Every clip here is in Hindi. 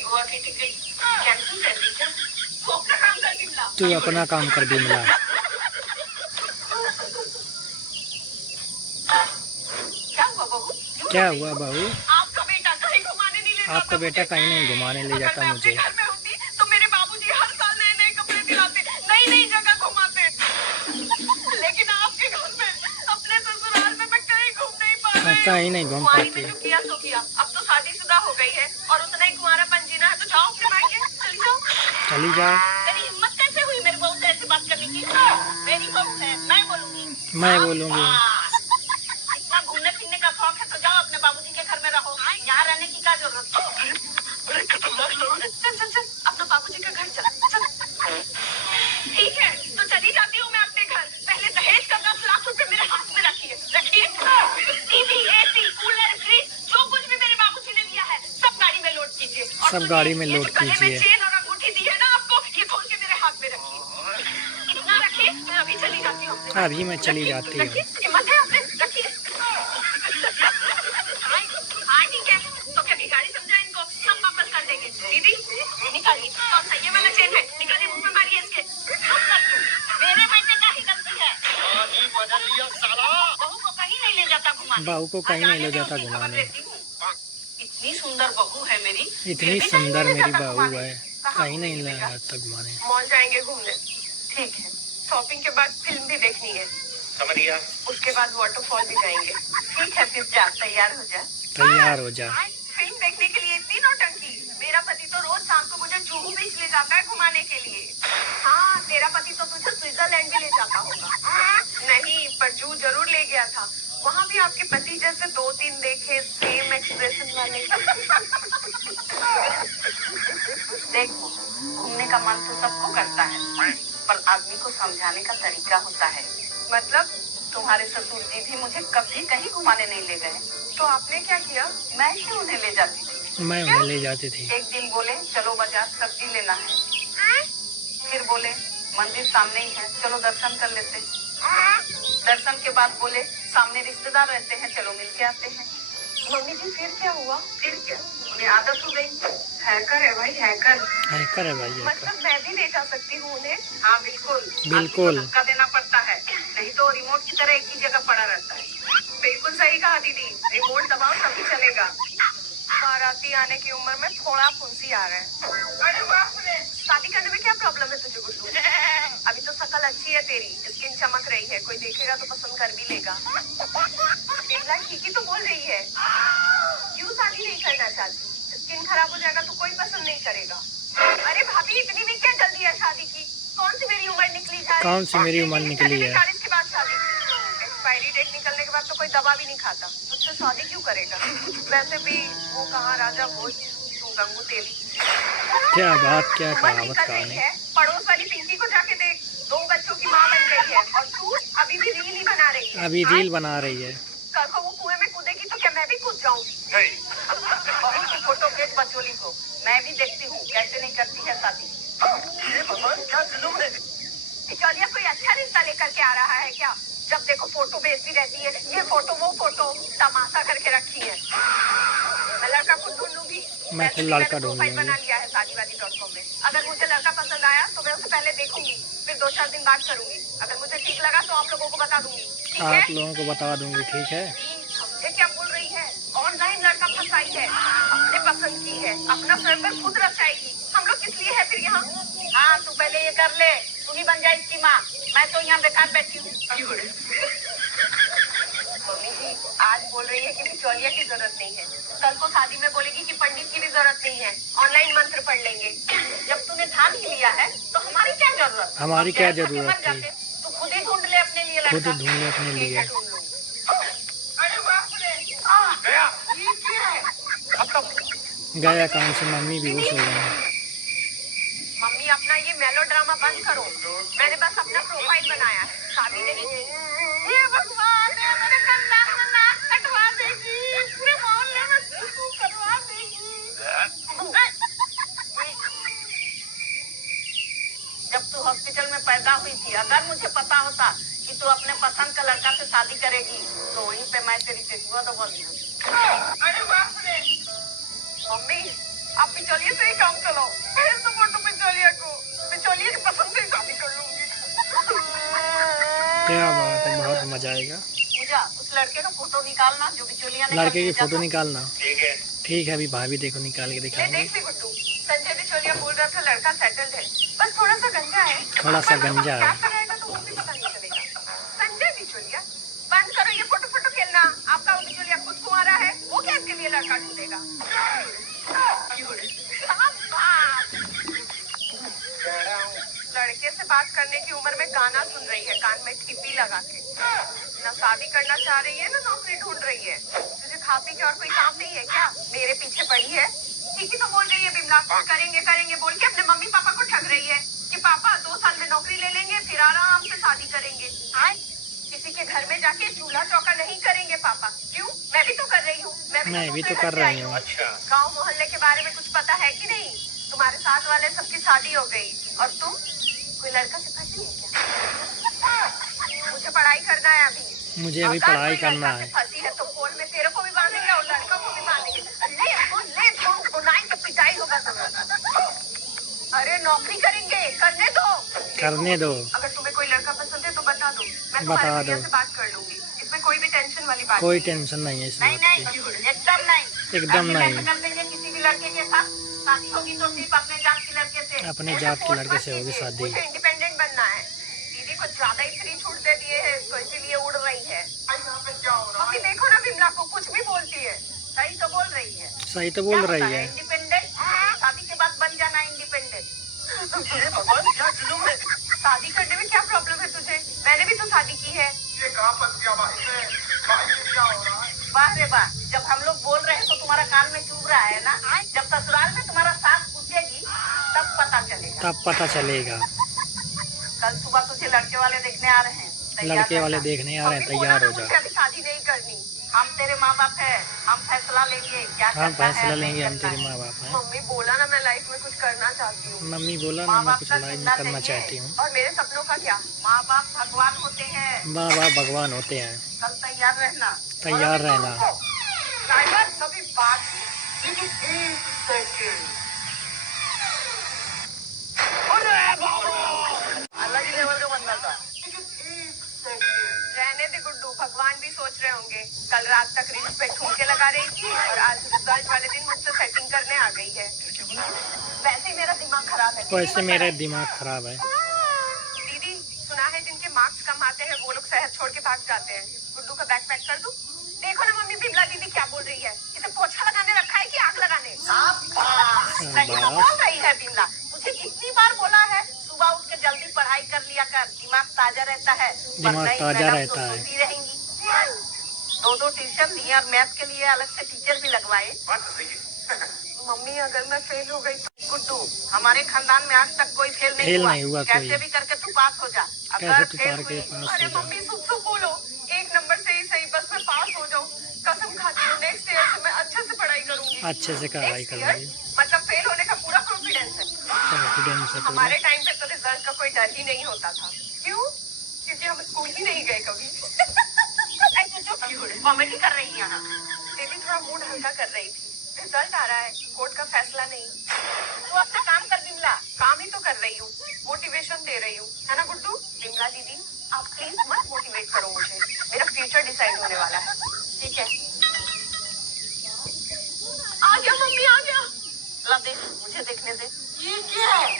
गोवा की टिकट कैंसिल कर दी क्या? वो अपना काम कर दिमला। तू अपना काम कर दिमला। क्या हुआ बहू? क्या हुआ बहू? आपका बेटा कहीं घुमाने नहीं ले जाता आपका बेटा कहीं नहीं घुमाने ले जाता अगर मैं मुझे। अपने घर में होती तो मेरे बाबूजी हर साल नए नए कपड़े दिलाते, नई नई जगह घुमाते। लेकिन आपके घर में, अपने ससुराल में मैं कहीं घूम नहीं पा रही हूँ। कहीं नहीं घूम कुंवारी पाती। में जो किया सो किया, अब तो शादीशुदा हो गई है और उतना ही कुंवारापन जीना है, तो जाओ अपने मायके, चली जाओ। चली जाओ। तेरी हिम्मत कैसे हुई मेरे बहू से ऐसी बात करने की? मेरी बहू है, मैं बोलूंगी। मैं बोलूंगी। इतना घूमने फिरने का शौक है तो जाओ अपने बाबूजी के घर में रहो, यहाँ रहने की क्या जरूरत है? बड़े खतरनाक लोग हैं। चल चल चल अपना बाबूजी का घर चल चल। ठीक है तो चली जाती हूँ मैं अपने घर। पहले दहेज का 10 लाख रुपए मेरे हाथ में रखिए रखिए। टीवी, एसी, कूलर, फ्रिज, जो कुछ भी मेरे बाबूजी ने दिया है सब गाड़ी में लोड कीजिए। सब गाड़ी में लोड कीजिए। चेन और अंगूठी दी है ना आपको, ये खोल के मेरे हाथ में रखिए। इतना रखिए, मैं अभी चली जाती हूँ। अभी मैं चली जाती हूँ। हिम्मत है आपने? रखिए। हाँ ठीक है, तो क्या भिखारी समझा इनको? सब वापस कर देंगे। दीदी निकालिए, कौन सा ये वाला चेन है? निकालिए, मुंह में मारिए इसके। मेरे बेटे का ही गलती है। बदल लिया साला। बहू को कहीं नहीं ले जाता घुमाने। बहू को कहीं नहीं ले जाता घुमाने। इतनी सुंदर बहू है मेरी। इतनी सुंदर मेरी बहू है, कहीं नहीं ले जाता घुमाने। मॉल जाएंगे घूमने। ठीक है, शॉपिंग के बाद फिल्म भी देखनी है। समझ गया। उसके बाद वाटरफॉल भी जाएंगे। ठीक है फिर जा, तैयार हो जा। तैयार हो जा। फिल्म देखने के लिए इतनी नौटंकी। मेरा पति तो रोज शाम को मुझे जुहू बीच ले जाता है घुमाने के लिए। हाँ, तेरा पति तो तुझे स्विट्जरलैंड भी ले जाता होगा। नहीं, पर जू जरूर ले गया था। वहाँ भी आपके पति जैसे 2-3 देखे सेम एक्सप्रेशन वाले। देखो, घूमने का मन तो सबको करता है, पर आदमी को समझाने का तरीका होता है। मतलब तुम्हारे ससुर जी भी मुझे कभी कहीं घुमाने नहीं ले गए, तो आपने क्या किया? मैं ही उन्हें ले जाती थी। मैं उन्हें ले जाती थी। एक दिन बोले चलो बाजार सब्जी लेना है, फिर बोले मंदिर सामने ही है चलो दर्शन कर लेते। दर्शन के बाद बोले सामने रिश्तेदार रहते हैं चलो मिल के आते हैं। मम्मी जी फिर क्या हुआ? फिर क्या, उन्हें आदत हो गई। हैकर है भाई, हैकर। हैकर है भाई, हैकर। मतलब मैं भी ले जा सकती हूँ उन्हें? हाँ बिल्कुल बिल्कुल। धक्का देना पड़ता है, नहीं तो रिमोट की तरह एक ही जगह पड़ा रहता है। बिल्कुल सही कहा दीदी, रिमोट दबाओ तभी चलेगा। बाराती आने की उम्र में थोड़ा फुंसी आ रहा है। अरे बाप रे, शादी करने में क्या प्रॉब्लम है तुझे गुड्डू? अभी तो शकल अच्छी है तेरी, स्किन चमक रही है, कोई देखेगा तो पसंद कर भी लेगा। बिमला ठीक ही तो बोल रही है, क्यों शादी नहीं करना चाहती? स्किन खराब हो जाएगा तो कोई पसंद नहीं करेगा। अरे भाभी इतनी भी क्या जल्दी है शादी की? कौन सी मेरी उम्र निकली जा रही? कौन सी मेरी उम्र निकली है? 40 के बाद शादी। एक्सपायरी डेट निकलने के बाद तो कोई दवा भी नहीं खाता, उससे शादी क्यों करेगा? वैसे भी वो कहाँ राजा भोज, तू गंगू तेली। क्या बात, क्या उम्र कहावत निकल कहानी। रही है, पड़ोस वाली पिंकी को जाके देख, 2 बच्चों की माँ बन गई है और तू अभी भी रील ही बना रही है। अभी रील बना रही है। कल को वो कुएं में कूदेगी तो क्या मैं भी कूद जाऊँ? बहू की फोटो भेज बचोली को, मैं भी देखती हूँ कैसे नहीं करती है शादी। ये भगवान क्या जुलूम है? बिचौलिया कोई अच्छा रिश्ता लेकर के आ रहा है क्या? जब देखो फोटो भेजती रहती है, ये फोटो वो फोटो, तमाशा करके रखी है। मैं लड़का खुद ढूंढ लूंगी। मैं फिर लड़का ढूंढ प्रोफाइल लूंगी। बना लिया है शादीवादी.com में। अगर मुझे लड़का पसंद आया तो मैं उसे पहले देखूंगी, फिर 2-4 दिन बात करूंगी। अगर मुझे ठीक लगा तो आप लोगों को बता दूंगी। ठीक है? आप लोगों को बता दूंगी, ठीक है? ये क्या बोल रही है? ऑनलाइन लड़का फंसाई है, अपने पसंद की है, अपना सर्वर खुद रचाएगी। हम लोग किस लिए है फिर यहाँ? हाँ तू पहले ये कर ले, तू ही बन जाए इसकी माँ। मैं तो यहाँ बेकार बैठी हूँ। मम्मी जी आज बोल रही है कि बिचौलिया की जरूरत नहीं है, कल को शादी में बोलेगी कि पंडित की भी जरूरत नहीं है, ऑनलाइन मंत्र पढ़ लेंगे। जब तूने ठान ही लिया है तो हमारी क्या जरूरत? हमारी क्या जरूरत थी? तू खुद ही ढूंढ ले अपने लिए लड़का। खुद ढूंढ ले अपने लिए। अरे बाप रे, गया ये क्या है? गया काम से मम्मी भी बेहोश हो गई। मम्मी अपना ये मेलोड्रामा बंद करो, मैंने बस अपना प्रोफाइल बनाया है, शादी नहीं की। हे भगवान, मेरे कंधा में नाक कटवा देगी, पूरे मोहल्ले में तू करवा देगी। जब तू हॉस्पिटल में पैदा हुई थी, अगर मुझे पता होता कि तू अपने पसंद का लड़का से शादी करेगी तो वहीं पे मैं तेरी टेटुआ दबा दूंगी। अरे बाप रे। मम्मी आप बिचौलिए से ही काम चलाओ। भेज दो फोटो बिचौलिया को। बिचौलिए की पसंद से ही शादी कर लूंगी। क्या बात है, बहुत मजा आएगा। पूजा, उस लड़के का फोटो निकालना जो बिचौलिया ने लड़के की भेजा फोटो था। निकालना। ठीक है। ठीक है, अभी भाभी देखो निकाल के ले दिखाएंगे। देख भी गुड्डू, संजय बिचौलिया बोल रहा था लड़का सेटल्ड है, बस थोड़ा सा गंजा है। थोड़ा सा पर गंजा क्या है। कराएगा तो वो भी पता नहीं चलेगा। संजय बिचौलिया, बंद करो ये फोटो फोटो खेलना। आपका वो बिचौलिया खुद कुंवारा है, वो क्या इसके लिए लड़का ढूंढेगा। लड़के से बात करने की उम्र में गाना सुन रही है कान में टिप्पी लगा के। ना शादी करना चाह रही है ना नौकरी ढूंढ रही है। तुझे खा पी के और कोई काम नहीं है क्या? मेरे पीछे पड़ी है। ठीक ही तो बोल रही है बिमला, करेंगे करेंगे बोल के अपने मम्मी पापा को ठग रही है कि पापा 2 साल में नौकरी ले लेंगे फिर आराम से शादी करेंगे। हाय, किसी के घर में जाके चूल्हा चौका नहीं करेंगे पापा। क्यों? मैं भी तो कर रही हूँ। मैं भी तो कर रही हूँ। अच्छा, गाँव मोहल्ले के बारे में कुछ पता है कि नहीं? तुम्हारे साथ वाले सबकी शादी हो गई और तुम कोई लड़का से फंसी है क्या? मुझे पढ़ाई करना है अभी। मुझे अभी पढ़ाई करना है। फंसी है तो फोन में तेरे को भी बांधेंगे और लड़का को भी बांधेंगे। ले गुनाई तो पिटाई होगा सब। अरे नौकरी करेंगे, करने दो। करने दो। अगर तुम्हें कोई लड़का पसंद है तो बता दो, मैं बता तुम्हारे दो। भैया से बात कर लूंगी। इसमें कोई भी टेंशन वाली बात कोई नहीं। टेंशन नहीं है इस बात की। नहीं, एकदम नहीं। एकदम नहीं। कर देंगे किसी भी लड़के के साथ। शादी होगी तो सिर्फ अपने जात के लड़के से। अपने जात के लड़के से होगी शादी। मुझे इंडिपेंडेंट बनना है। दीदी को ज्यादा ही फ्री छूट दे दिए है तो इसीलिए उड़ रही है। मम्मी देखो ना बिमला को कुछ भी बोलती है। सही तो बोल रही है। सही तो बोल रही है। इंडिपेंडेंट, शादी के बाद बन जाना इंडिपेंडेंट। भगवान क्या जुलूम है। शादी करने में क्या प्रॉब्लम है तुझे? मैंने भी तो शादी की है। ये कहाँ फंस गया भाई में? भाई में क्या हो रहा है? वाह रे वाह, जब हम लोग बोल रहे हैं तो तुम्हारा कान में चुभ रहा है ना। जब ससुराल में तुम्हारा सास पूछेगी तब पता चलेगा। तब पता चलेगा। कल सुबह तुझे लड़के वाले देखने आ रहे हैं। लड़के वाले देखने आ रहे हैं, तैयार हो जा। मुझे अभी शादी नहीं करनी। हम तेरे माँ बाप है, हम फैसला लेंगे क्या करना है। हम फैसला लेंगे, हम तेरे माँ बाप हैं। मम्मी बोला ना मैं लाइफ में कुछ करना चाहती हूँ। मम्मी बोला ना मैं कुछ लाइफ में करना चाहती हूँ। और मेरे सपनों का क्या? माँ बाप भगवान होते हैं। माँ बाप भगवान होते हैं। कल तैयार रहना। तैयार रहना। ड्राइवर सभी बात लेकिन 1 सेकंड। अलग ही लेवल का बंदा था। रहने दे गुड्डू, भगवान भी सोच रहे होंगे। कल रात तक रील्स पे ठुमके लगा रही थी और आज रिजल्ट वाले दिन मुझसे सेटिंग करने आ गई है। वैसे ही मेरा दिमाग खराब है। वैसे मेरा दिमाग खराब है। दीदी, सुना है जिनके मार्क्स कम आते हैं वो लोग शहर छोड़ के भाग जाते हैं। गुड्डू का बैग पैक कर दूं? देखो ना मम्मी बिमला दीदी क्या बोल रही है। इसे पोछा लगाने रखा है कि आग लगाने? सही तो बोल रही है बिमला। मुझे कितनी बार बोला है सुबह उठ के जल्दी पढ़ाई कर लिया कर, दिमाग ताजा रहता है। दिमाग ताजा रहता है। रहेंगी। 2 ट्यूशन दिए और मैथ के लिए अलग से टीचर भी लगवाए। मम्मी अगर मैं फेल हो गई तो? गुड्डू, हमारे खानदान में आज तक कोई फेल नहीं हुआ। कैसे भी करके तू पास हो जा। अगर फेल हुई, अरे मम्मी शुभ बोलो, 1 नंबर से ही सही, बस मैं पास हो जाऊँ। कसम खाती हूँ नेक्स्ट ईयर से मैं अच्छे से पढ़ाई करूंगी। अच्छे से पढ़ाई करूंगी। मतलब फेल होने का पूरा कॉन्फिडेंस है। कॉन्फिडेंस है। हमारे टाइम पे तो रिजल्ट का कोई डर ही नहीं होता था। क्यों? क्योंकि हम स्कूल ही नहीं गए कभी। कॉमेडी कर रही है यहाँ। दीदी थोड़ा मूड हल्का कर रही थी। रिजल्ट आ रहा है, कोर्ट का फैसला नहीं। तू अपना काम कर बिमला। काम ही तो कर रही हूँ, मोटिवेशन दे रही हूँ, है ना गुड्डू? बिमला दीदी आप प्लीज मत मोटिवेट करो मुझे, मेरा फ्यूचर डिसाइड होने वाला है। ठीक है, आ गया मम्मी आ गया। ला दे, मुझे देखने दे। ये क्या है?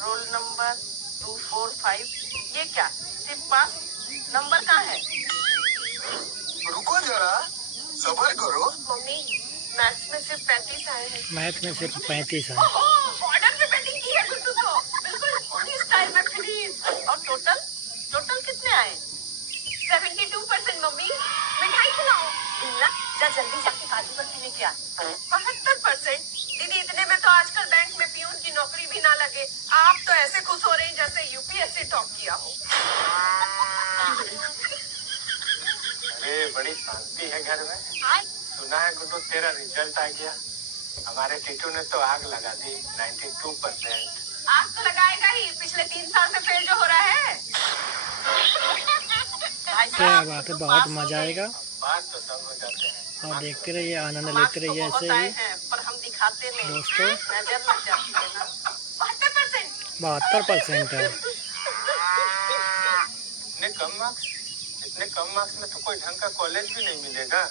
Roll number 245। ये क्या सिर्फ पास? नंबर कहाँ है? रुको जरा, सब्र करो। मम्मी मैथ्स में सिर्फ 35 आए हैं। मैथ में सिर्फ 35 है। बॉर्डर पे पेंटिंग की है गुड्डू तो, बिल्कुल होली स्टाइल में प्लीज। और टोटल कितने आए? 72% मम्मी। मिठाई खिलाओ। बिमला जा जल्दी जाके काजू बर्फी लेके आ। 72%? दीदी इतने में तो आजकल बैंक में पियून की नौकरी भी ना लगे। आप तो ऐसे खुश हो रही जैसे यूपीएससी टॉप किया हो। अरे बड़ी शांति है घर में। सुना है गुड्डू तेरा रिजल्ट आ गया। हमारे टीटू ने तो आग लगा दी। 92%। आग तो लगाएगा ही, पिछले 3 साल से फेल जो हो रहा है। क्या बात है, बहुत मजा आएगा। पास तो सब हो जाते हैं। और देखते रहिए, आनंद मार्क्स लेते तो रहिए बहुत ऐसे आए ही हैं पर हम दिखाते नहीं, दोस्तों। नजर लग जाती है ना। 72%। 72% है। इतने कम मार्क्स में तो कोई ढंग का कॉलेज भी नहीं मिलेगा।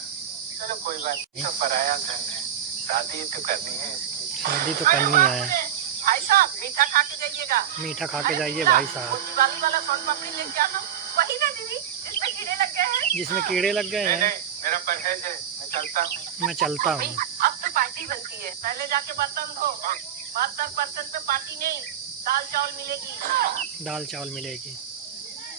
चलो कोई बात नहीं, तो पराया धन है, शादी तो करनी है इसकी। शादी तो करनी है। भाई साहब मीठा खा के जाइएगा। मीठा खा के अरे जाइए मीठा, भाई वो साहब। दिवाली वाला सोन पापड़ी लेके आना। वही ना दीदी जिसमें कीड़े लग गए हैं। जिसमें कीड़े लग गए नहीं हैं। नहीं, मेरा परहेज है, मैं चलता हूँ। मैं चलता भाई, हूँ। अब तो पार्टी बनती है, पहले जाके बर्तन धो। 72% पे पार्टी नहीं, दाल चावल मिलेगी। दाल चावल मिलेगी।